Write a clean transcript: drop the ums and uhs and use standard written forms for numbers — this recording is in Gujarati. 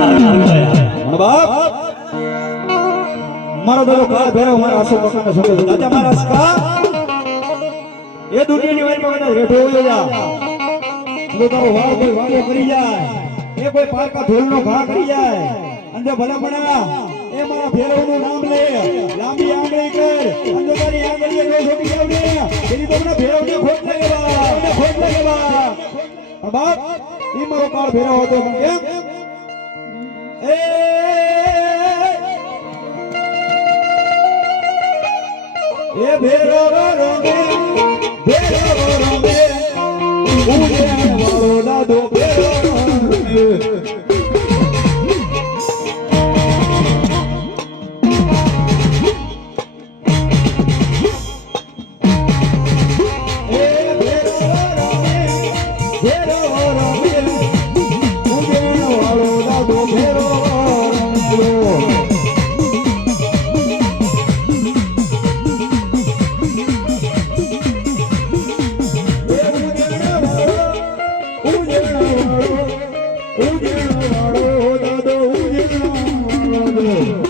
બાપ મારો દાદો કાળ ભેરો મારા આસો પકાને સોકે દાદા મારા સકા એ દુનિયાની વારમાં મને રેઠો હોઈ જા તો તારો વાળ કોઈ વાળો કરી જાય એ કોઈ પારકા ઢોલનો ઘા કરી જાય અંજો ભલા બના એ મારા ભેરવનું નામ લે લાંબી આંગળી કર અંજો તારી આંગળીએ નો છોટી આવડે એની તો મને ભેરવને ખોટ લાગે બા બાપ ઈ મારો કાળ ભેરો હતો પણ કેમ એ ભેરો રમે ઉજે વાળો દાદો ભેરો રમે ઉજળો વાળો દાદો ઉજળો વાળો